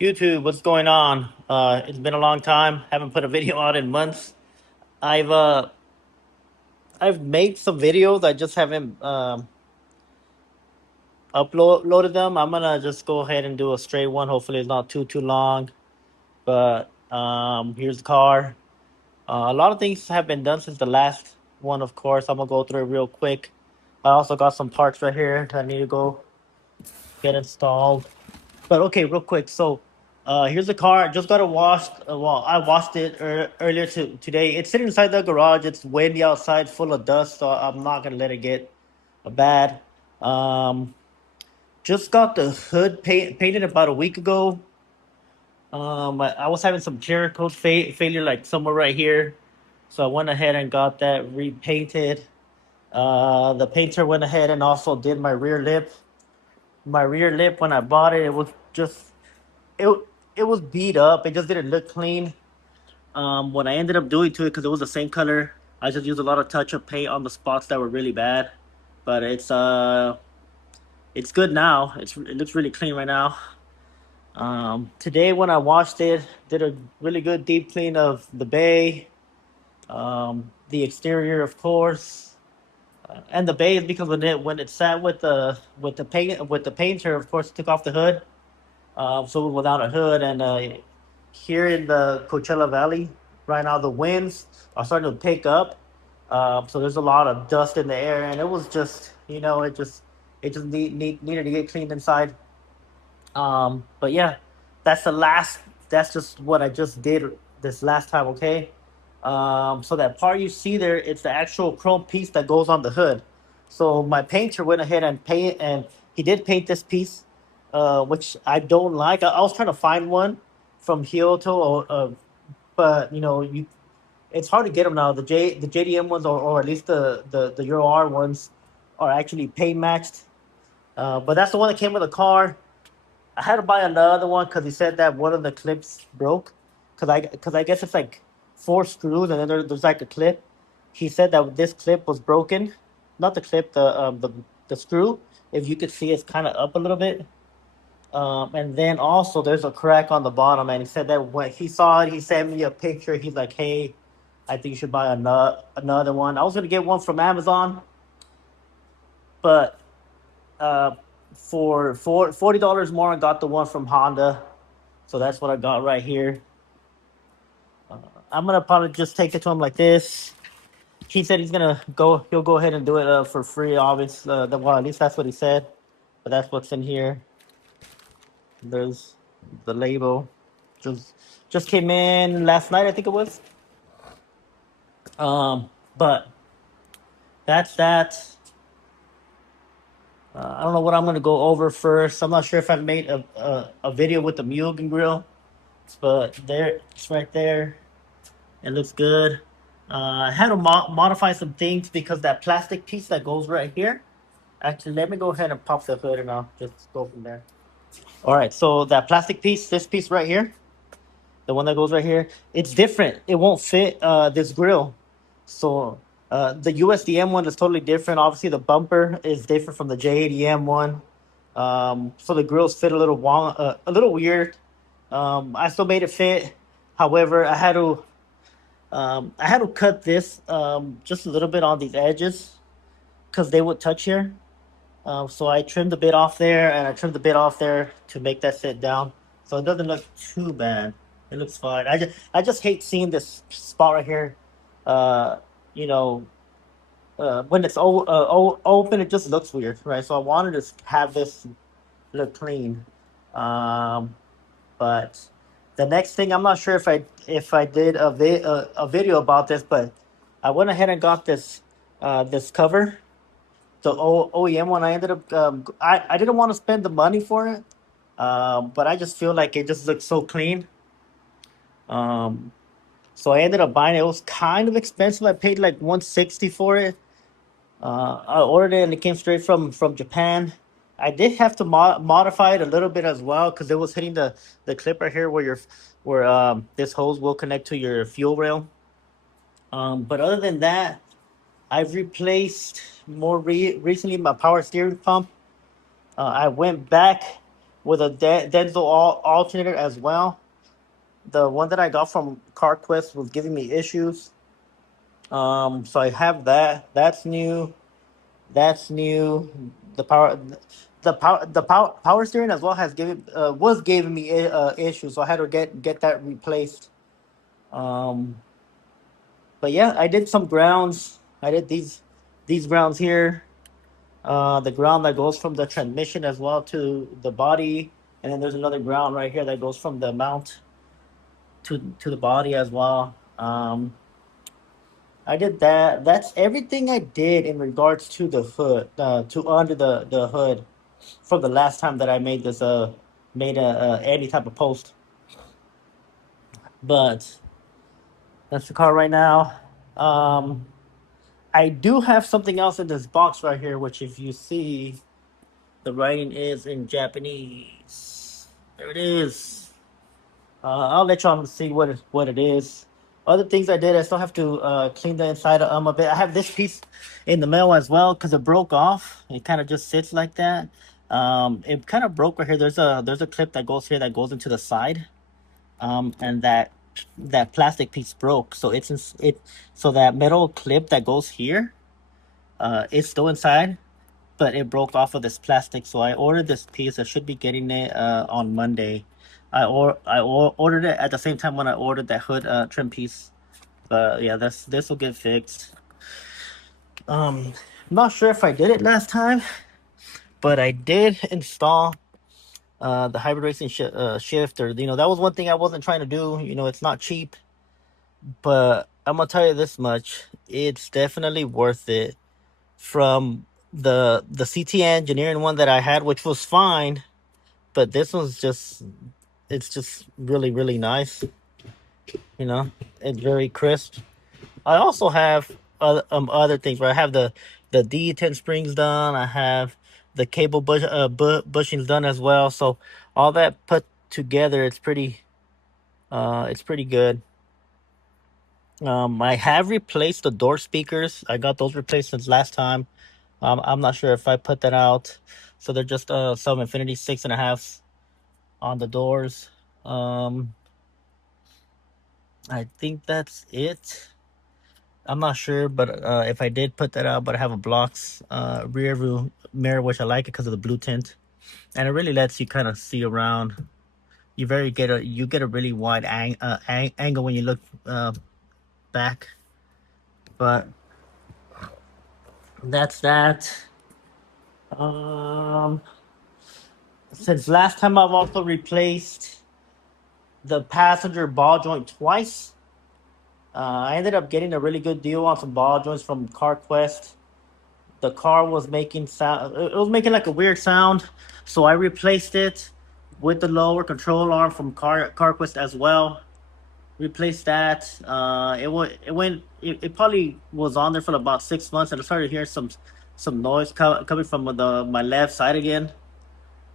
YouTube, what's going on? It's been a long time. Haven't put a video out in months. I've uh I've made some videos. I just haven't uploaded them. I'm gonna just go ahead and do a straight one. Hopefully, it's not too long. But here's the car. A lot of things have been done since the last one. Of course, I'm gonna go through it real quick. I also got some parts right here that I need to go get installed. But okay, real quick. So, here's the car. I just got it washed. Well, I washed it earlier today. It's sitting inside the garage. It's windy outside, full of dust. So I'm not gonna let it get bad. Um, just got the hood painted about a week ago. I was having some clear coat failure, like somewhere right here. So I went ahead and got that repainted. The painter went ahead and also did my rear lip. My rear lip, when I bought it, it was just it it was beat up. It just didn't look clean. What I ended up doing to it, because it was the same color, I just used a lot of touch-up paint on the spots that were really bad. But it's good now. It looks really clean right now. Today when I washed it, did a really good deep clean of the bay, the exterior, of course, and the bay is because when it sat with the painter, of course, took off the hood. So without a hood, and here in the Coachella Valley, right now the winds are starting to pick up. So there's a lot of dust in the air, and it was just, needed to get cleaned inside. But yeah, that's the last. That's just what I just did this last time. Okay. So that part you see there, it's the actual chrome piece that goes on the hood. So my painter went ahead and he did paint this piece, which I don't like. I was trying to find one from Kyoto, but it's hard to get them now. The JDM ones, or at least the Euro R ones, are actually paint matched. But that's the one that came with the car. I had to buy another one because he said that one of the clips broke. Because I guess it's like four screws, and then there's like a clip. He said that this clip was broken, not the clip, the screw. If you could see, it's kind of up a little bit. And then also there's a crack on the bottom, and he said that when he saw it, he sent me a picture. He's like, "Hey, I think you should buy another one." I was gonna get one from Amazon, but uh, for $40 more, I got the one from Honda. So that's what I got right here. I'm gonna probably just take it to him like this. He said he'll go ahead and do it for free. Obviously, well, at least that's what he said. But that's what's in here. There's the label. Just just came in last night, I think it was. But that's that. I don't know what I'm gonna go over first. I'm not sure if I made a video with the Mugen grill, but there it's right there. It looks good. I had to modify some things because that plastic piece that goes right here. Actually, let me go ahead and pop the hood, and I'll just go from there. All right, so that plastic piece, this piece right here, the one that goes right here, it's different. It won't fit this grill. So the USDM one is totally different. Obviously, the bumper is different from the JADM one. So the grills fit a little weird. I still made it fit. However, I had to cut this just a little bit on these edges because they would touch here. So I trimmed a bit off there, and I trimmed a bit off there to make that sit down. So it doesn't look too bad. It looks fine. I just hate seeing this spot right here. Uh, you know, when it's open, it just looks weird, right? So I wanted to have this look clean. Um, but the next thing, I'm not sure if I did a video about this, but I went ahead and got this cover, the OEM one. I ended up I didn't want to spend the money for it, but I just feel like it just looks so clean. Um, so I ended up buying it. It was kind of expensive. I paid like 160 for it. I ordered it and it came straight from Japan. I did have to modify it a little bit as well because it was hitting the clip right here where this hose will connect to your fuel rail. But other than that, I've replaced more recently my power steering pump. I went back with a Denso alternator as well. The one that I got from CarQuest was giving me issues. So I have that. That's new. That's new. The power steering as well has given was giving me issues, so I had to get that replaced. Um, but yeah, I did some grounds. I did these grounds here. The ground that goes from the transmission as well to the body, and then there's another ground right here that goes from the mount to the body as well. I did that. That's everything I did in regards to the hood, to under the hood, from the last time that I made this made a any type of post. But that's the car right now. Um, I do have something else in this box right here, which if you see, the writing is in Japanese. There it is. I'll let y'all see what it is. Other things I did, I still have to clean the inside a bit. I have this piece in the mail as well because it broke off. It kind of just sits like that. It kind of broke right here. There's a clip that goes here that goes into the side. And that plastic piece broke. So so that metal clip that goes here, it's still inside, but it broke off of this plastic. So I ordered this piece. I should be getting it on Monday. Ordered it at the same time when I ordered that hood trim piece. But yeah, this will get fixed. I'm not sure if I did it last time, but I did install the hybrid racing shifter. That was one thing I wasn't trying to do. It's not cheap, but I'm gonna tell you this much: it's definitely worth it. From the CT engineering one that I had, which was fine, but this one's it's just really really nice. It's very crisp. I also have other things where I have the D10 springs done. I have the cable bushings done as well. So all that put together, it's pretty good. I have replaced the door speakers. I got those replaced since last time. I'm not sure if I put that out. So they're just some Infinity 6.5s on the doors. I think that's it. I'm not sure, but if I did put that out, but I have a blocks rear view mirror, which I like it because of the blue tint, and it really lets you kind of see around. You get a really wide angle when you look back. But that's that. Um, since last time, I've also replaced the passenger ball joint twice. I ended up getting a really good deal on some ball joints from CarQuest. The car was making sound. It was making like a weird sound, so I replaced it with the lower control arm from CarQuest as well. Replaced that. It probably was on there for about 6 months, and I started hearing some noise coming from my left side again.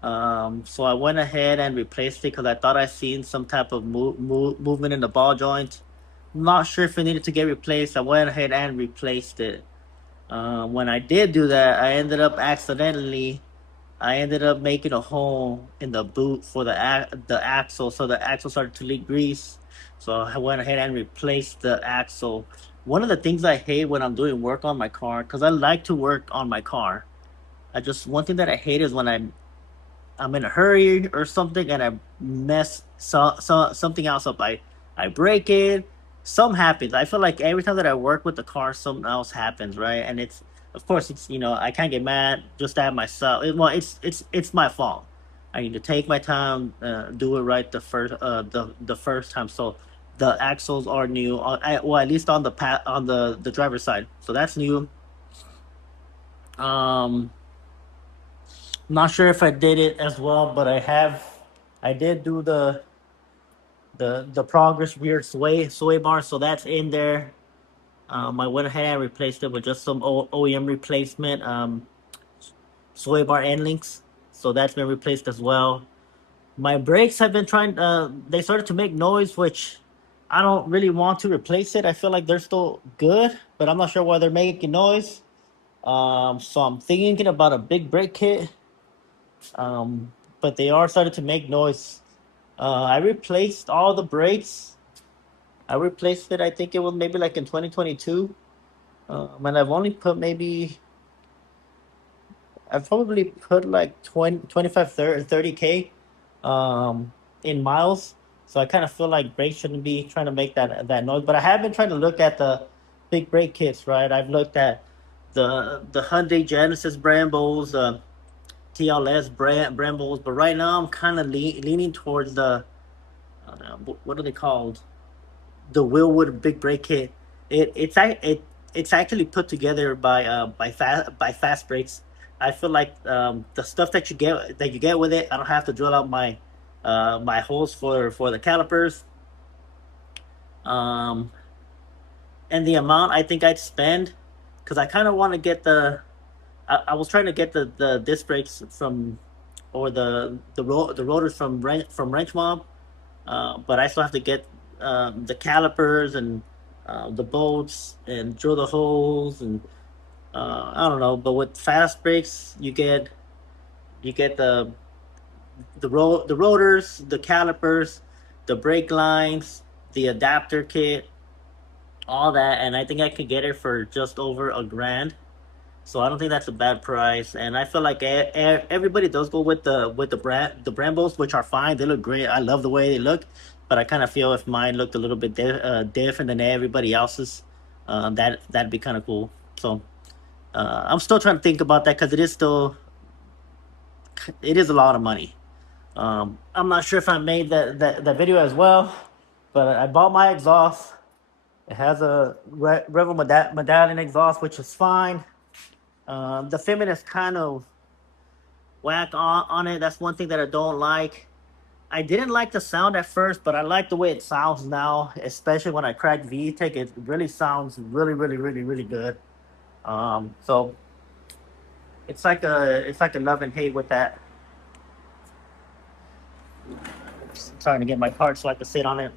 So I went ahead and replaced it because I thought I seen some type of movement in the ball joint. Not sure if it needed to get replaced. I went ahead and replaced it. When I did do that, I ended up making a hole in the boot for the axle, so the axle started to leak grease. So I went ahead and replaced the axle. One of the things I hate when I'm doing work on my car, because I like to work on my car. One thing that I hate is when I'm in a hurry or something and I mess something else up. I break it. Something happens. I feel like every time that I work with the car, something else happens, right? And it's of course it's I can't get mad just at myself. It's my fault. I need to take my time, do it right the first time. So the axles are new. Well, at least on the driver's side. So that's new. Um, Not sure if I did it as well, but I did do the progress rear sway bar, so that's in there. I went ahead and replaced it with just some OEM replacement sway bar end links, so that's been replaced as well. My brakes have been trying. They started to make noise, which I don't really want to replace it. I feel like they're still good, but I'm not sure why they're making noise. So I'm thinking about a big brake kit. Um, but they are starting to make noise. I replaced all the brakes. I replaced it. I think it was maybe like in 2022. And I've only put maybe I've probably put like 20, 25, 30K in miles. So I kind of feel like brakes shouldn't be trying to make that noise. But I have been trying to look at the big brake kits, right? I've looked at the Hyundai Genesis Brambos, TLS Brambos, but right now I'm kind of leaning towards the what are they called? The Willwood Big Brake Kit. It's actually put together by Fast Brakes. I feel like the stuff that you get with it, I don't have to drill out my holes for the calipers. Um, and the amount I think I'd spend, because I kind of want to get I was trying to get the disc brakes from, or the rotors from Wrench Mob, but I still have to get the calipers and the bolts and drill the holes and I don't know. But with fast brakes, you get the rotors, the calipers, the brake lines, the adapter kit, all that, and I think I could get it for just over $1,000. So I don't think that's a bad price, and I feel like everybody does go with the Brambos, which are fine. They look great. I love the way they look, but I kind of feel if mine looked a little bit different than everybody else's, that'd be kind of cool. So I'm still trying to think about that because it is a lot of money. I'm not sure if I made that video as well, but I bought my exhaust. It has a Revel medallion exhaust, which is fine. The Femin is kind of whack on it. That's one thing that I don't like. I didn't like the sound at first, but I like the way it sounds now, especially when I crack VTEC. It really sounds really, really, really, really good. So it's like a love and hate with that. I'm trying to get my card so I can sit on it.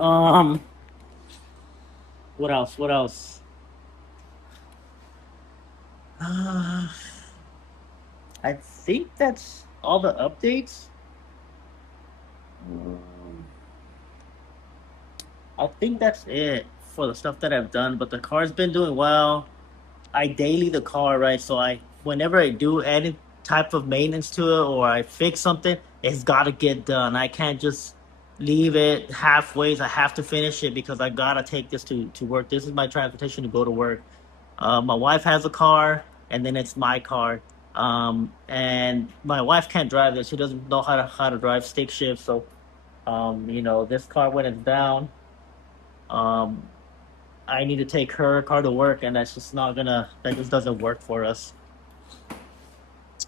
Um, what else? What else? Uh, I think that's all the updates. Um, I think that's it for the stuff that I've done. But the car's been doing well. I daily the car, right? So whenever I do any type of maintenance to it or I fix something, it's got to get done. I can't just leave it halfway. I have to finish it because I gotta take this to work. This is my transportation to go to work. My wife has a car, and then it's my car. And my wife can't drive this. She doesn't know how to drive stick shift. So, this car when it's down, um, I need to take her car to work, and that's just not gonna. That just doesn't work for us.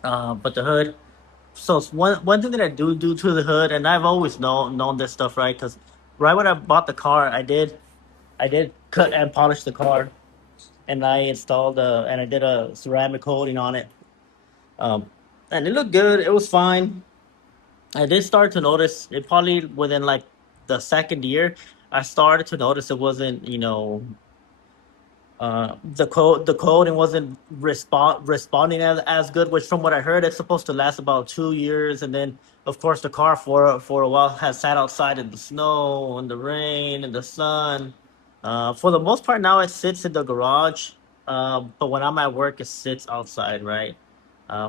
But the hood. So one thing that I do to the hood, and I've always known this stuff, right? Because right when I bought the car, I did cut and polish the car, and I did a ceramic coating on it, um, and it looked good. It was fine. I did start to notice it probably within like the second year. I started to notice it wasn't, the coding wasn't responding as good, which from what I heard it's supposed to last about 2 years, and then of course the car for a while has sat outside in the snow and the rain and the sun. For the most part now it sits in the garage, but when I'm at work it sits outside, right?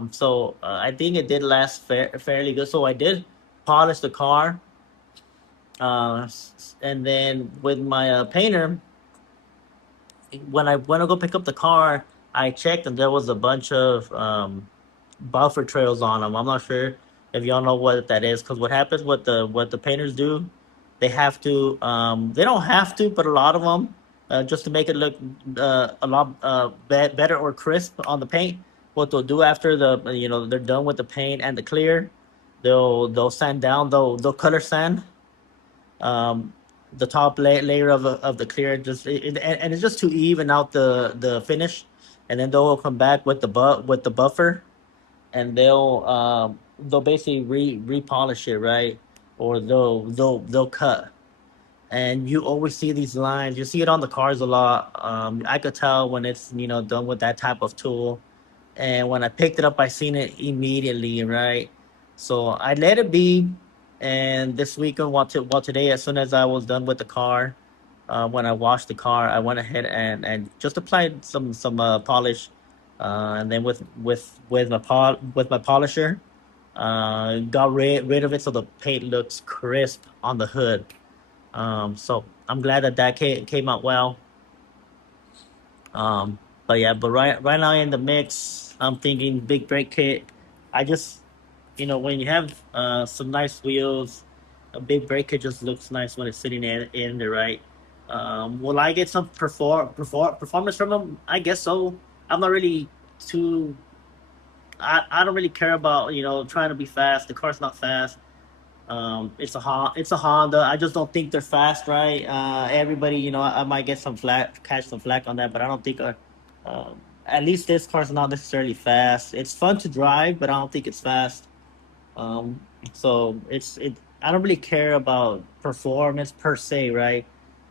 So I think it did last fairly good, so I did polish the car, and then with my painter, when I went to go pick up the car, I checked and there was a bunch of buffer trails on them. I'm not sure if y'all know what that is, because what happens, what the painters do, they don't have to, but a lot of them, just to make it look a lot better or crisp on the paint. What they'll do after they're done with the paint and the clear, they'll sand down. They'll color sand um, the top layer of the clear, and it's just to even out the finish, and then they'll come back with the buffer, and they'll basically repolish it, right? Or they'll cut, and you always see these lines. You see it on the cars a lot. I could tell when it's done with that type of tool, and when I picked it up, I seen it immediately, right? So I let it be. And this weekend, today, as soon as I was done with the car, when I washed the car, I went ahead and just applied some polish, and then with my polisher, got rid of it so the paint looks crisp on the hood. So I'm glad that came out well. Um, but yeah, but right now in the mix, I'm thinking big brake kit. I just, when you have some nice wheels, a big brake kit just looks nice when it's sitting in there, right? Will I get some performance from them? I guess so. I'm not really too. I don't really care about trying to be fast. The car's not fast. It's a Honda. I just don't think they're fast, right? Everybody, I might get catch some flack on that, but I don't think. At least this car's not necessarily fast. It's fun to drive, but I don't think it's fast. Um, so it. I don't really care about performance per se, right?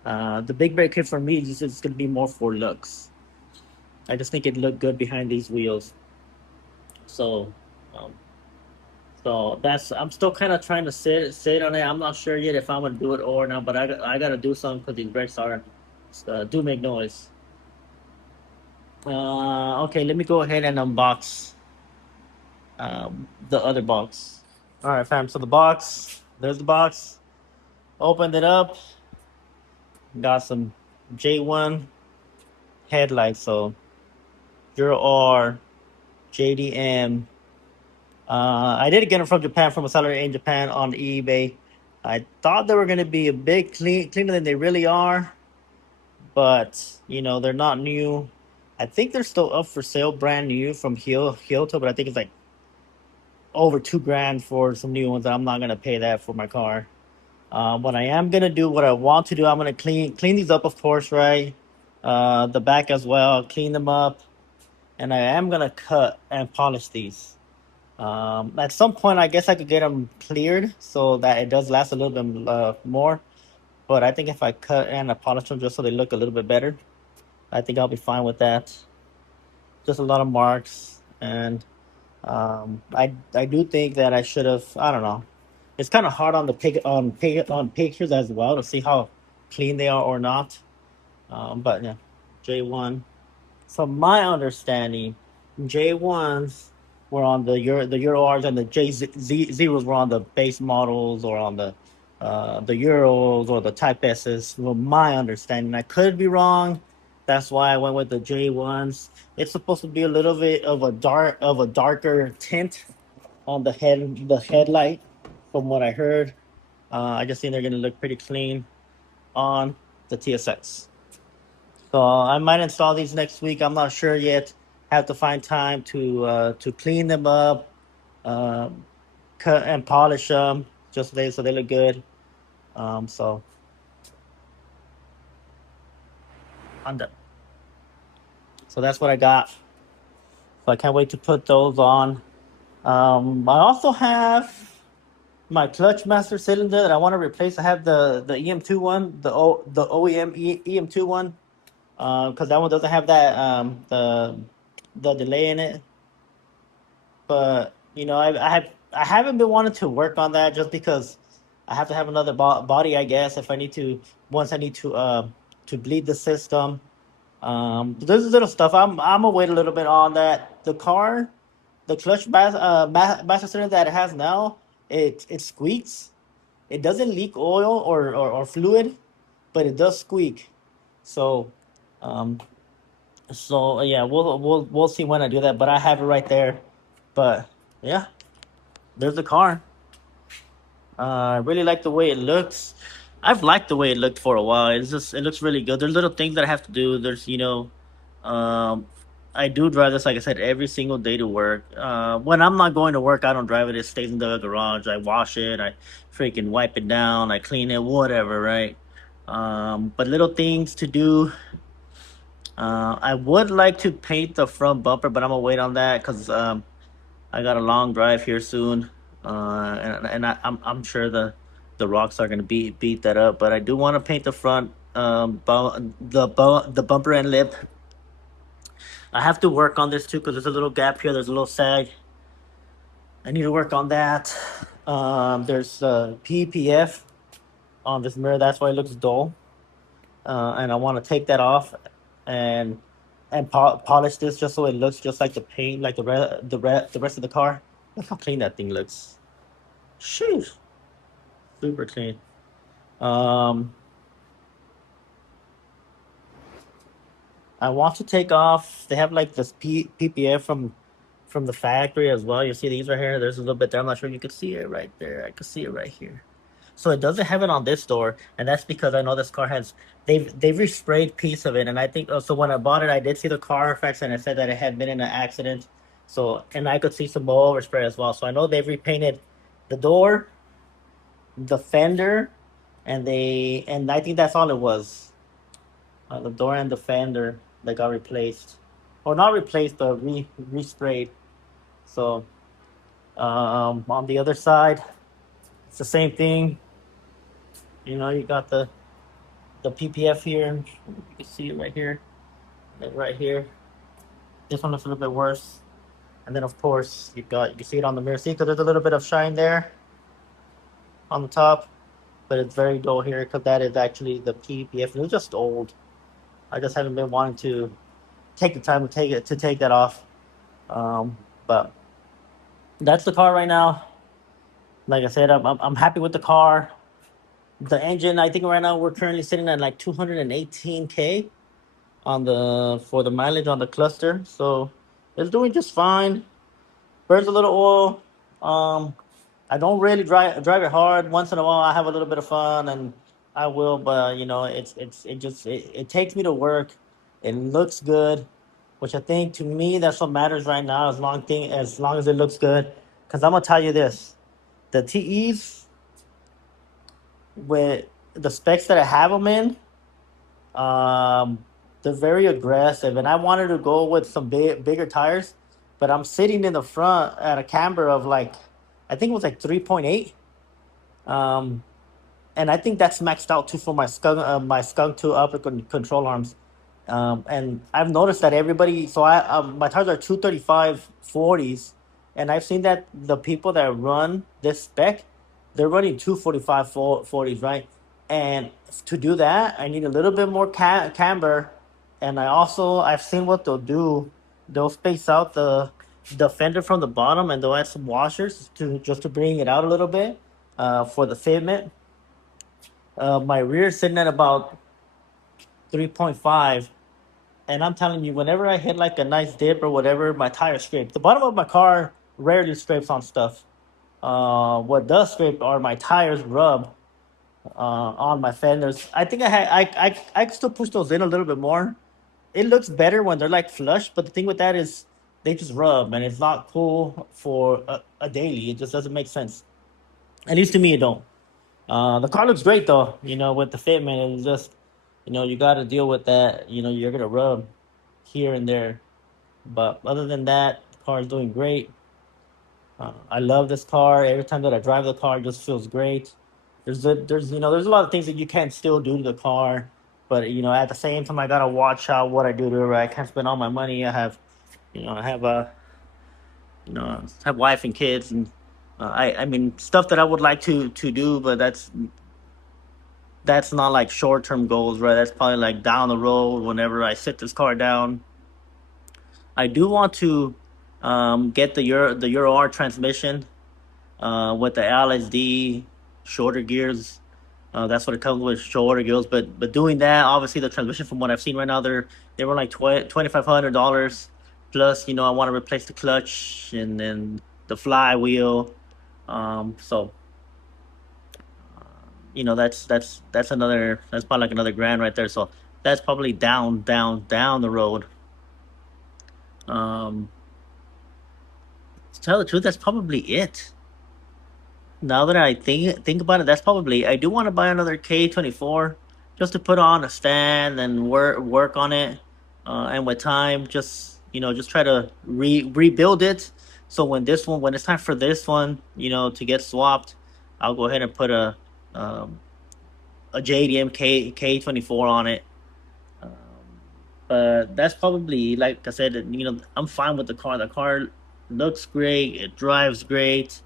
The big brake kit for me is gonna be more for looks. I just think it looked good behind these wheels. So, um, So that's I'm still kind of trying to sit on it. I'm not sure yet if I'm gonna do it or not, but I gotta do something because these brakes are do make noise. Okay, let me go ahead and unbox the other box. All right, fam. So the box, there's the box. Opened it up. Got some J1 headlights. So Euro R, JDM. I did get them from Japan, from a seller in Japan on eBay. I thought they were going to be a bit cleaner than they really are, but they're not new. I think they're still up for sale, brand new from Kyoto, but I think it's like over 2 grand for some new ones. I'm not gonna pay that for my car. What I am gonna do, what I want to do, I'm gonna clean these up, of course, right? The back as well, clean them up, and I am gonna cut and polish these. At some point, I guess I could get them cleared so that it does last a little bit more. But I think if I cut and I polish them just so they look a little bit better, I think I'll be fine with that. Just a lot of marks, and I do think that I should have. I don't know. It's kind of hard on the on pictures as well to see how clean they are or not. But yeah, J1. From my understanding, J1s were on the Euro R's, and the Zeros were on the base models or on the Euros or the Type S's. From my understanding, I could be wrong. That's why I went with the J1s. It's supposed to be a little bit of a darker tint on the headlight, from what I heard. I just think they're gonna look pretty clean on the TSX. So I might install these next week. I'm not sure yet. Have to find time to clean them up, um, cut and polish them just so they look good. So on the, so that's what I got. So I can't wait to put those on. I also have my clutch master cylinder that I want to replace. I have the EM2 one, the OEM EM2 one, because that one doesn't have that the delay in it. But I haven't been wanting to work on that just because I have to have another body, I guess, if I need to once I need to bleed the system. There's little stuff. I'm gonna wait a little bit on that. The clutch master cylinder that it has now, it squeaks. It doesn't leak oil or fluid, but it does squeak. So, um, yeah, we'll see when I do that. But I have it right there. But yeah, there's the car. I really like the way it looks. I've liked the way it looked for a while. It looks really good. There's little things that I have to do. Um, I do drive this, like I said, every single day to work. When I'm not going to work, I don't drive it. It stays in the garage. I wash it. I freaking wipe it down. I clean it, whatever, right? But little things to do. I would like to paint the front bumper, but I'm gonna wait on that because I got a long drive here soon, I'm sure the rocks are gonna beat that up. But I do want to paint the front, the bumper and lip. I have to work on this too because there's a little gap here. There's a little sag. I need to work on that. There's PPF on this mirror. That's why it looks dull. And I want to take that off and polish this just so it looks just like the paint, like the rest of the car. Look how clean that thing looks. Sheesh, super clean. Um, I want to take off. They have like this PPF from the factory as well. You see these right here. There's a little bit there. I'm not sure if you can see it right there. I can see it right here. So it doesn't have it on this door, and that's because I know this car has they've resprayed piece of it, and I think so. When I bought it, I did see the Carfax, and it said that it had been in an accident. So and I could see some more overspray as well. So I know they've repainted the door, the fender, and I think that's all it was. The door and the fender that got replaced, or not replaced, but resprayed. So on the other side, it's the same thing. You know, you got the PPF here. You can see it right here, and right here. This one looks a little bit worse. And then of course you can see it on the mirror. See, because there's a little bit of shine there on the top, but it's very dull here because that is actually the PPF. It was just old. I just haven't been wanting to take the time to take that off. But that's the car right now. Like I said, I'm happy with the car. The engine, I think right now we're currently sitting at like 218K on the for the mileage on the cluster. So it's doing just fine. Burns a little oil. I don't really drive it hard. Once in a while, I have a little bit of fun, and I will. But you know, it takes me to work. It looks good, which I think to me that's what matters right now. As long as it looks good, because I'm gonna tell you this: the TEs with the specs that I have them in, um, they're very aggressive, and I wanted to go with some bigger tires, but I'm sitting in the front at a camber of like, I think it was like 3.8, um, and I think that's maxed out too for my skunk two upper control arms. And I've noticed that everybody. So I my tires are 235/40s, and I've seen that the people that run this spec, they're running 245/40s, right? And to do that, I need a little bit more camber, and I've seen what they'll do. They'll space out the fender from the bottom, and they'll add some washers to just to bring it out a little bit, for the fitment. My rear is sitting at about 3.5, and I'm telling you, whenever I hit like a nice dip or whatever, my tire scrape. The bottom of my car rarely scrapes on stuff. What does scrape are my tires rub on my fenders. I think I can still push those in a little bit more. It looks better when they're like flush, but the thing with that is they just rub, and it's not cool for a daily. It just doesn't make sense. At least to me, it don't. The car looks great though. You know, with the fitment, it's just, you know, you got to deal with that. You know, you're gonna rub here and there, but other than that, the car is doing great. I love this car. Every time that I drive the car, it just feels great. There's a lot of things that you can't still do to the car, but you know, at the same time, I gotta watch out what I do to it. Right? I can't spend all my money. I have a, have wife and kids, and I mean stuff that I would like to do, but that's not like short term goals, right? That's probably like down the road whenever I sit this car down. I do want to get the Euro R transmission with the LSD shorter gears. That's what it comes with, shorter gears. But doing that, obviously the transmission from what I've seen right now, they were like $2,500 plus. You know, I want to replace the clutch and then the flywheel. So you know that's probably like another grand right there. So that's probably down the road. Um, to tell the truth, that's probably it. Now that I think about it, that's probably. I do want to buy another K24 just to put on a stand and work on it, and with time, just just try to rebuild it. So when it's time for this one, to get swapped, I'll go ahead and put um, a JDM K24 on it. But that's probably, like I said, I'm fine with the car. The car looks great. It drives great.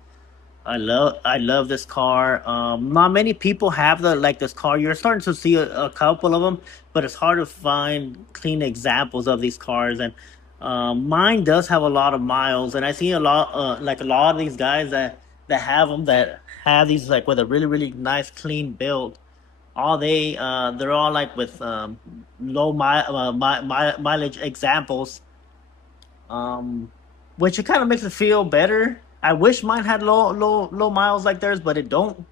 I love this car. Not many people have the like this car. You're starting to see a couple of them, but it's hard to find clean examples of these cars. And mine does have a lot of miles, and I see a lot like a lot of these guys that have them, that have these like with a really really nice clean build. All they're all like with low mileage examples, um, which it kind of makes it feel better. I wish mine had low miles like theirs, but it don't.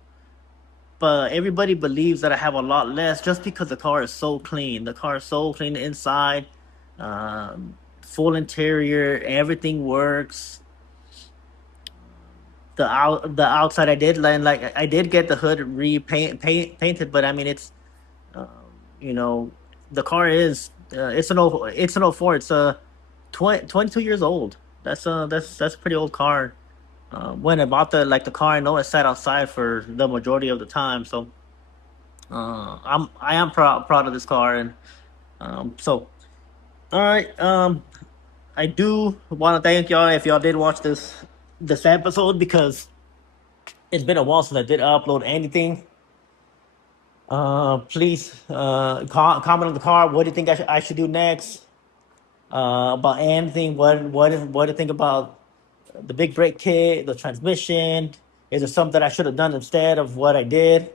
But everybody believes that I have a lot less just because the car is so clean. The car is so clean inside, full interior, everything works. The outside I did like I did get the hood painted, but I mean um, you know, the car is it's an oh 04. It's 22 years old. That's a pretty old car. When I bought the car, I know it sat outside for the majority of the time. So I am proud of this car. And so all right. I do want to thank y'all if y'all did watch this episode, because it's been a while since I did upload anything. Please comment on the car. What do you think I should do next? About anything. What do you think about the big brake kit, the transmission? Is there something I should have done instead of what I did?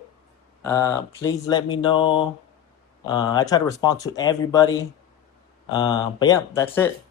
Please let me know. I try to respond to everybody. But yeah, that's it.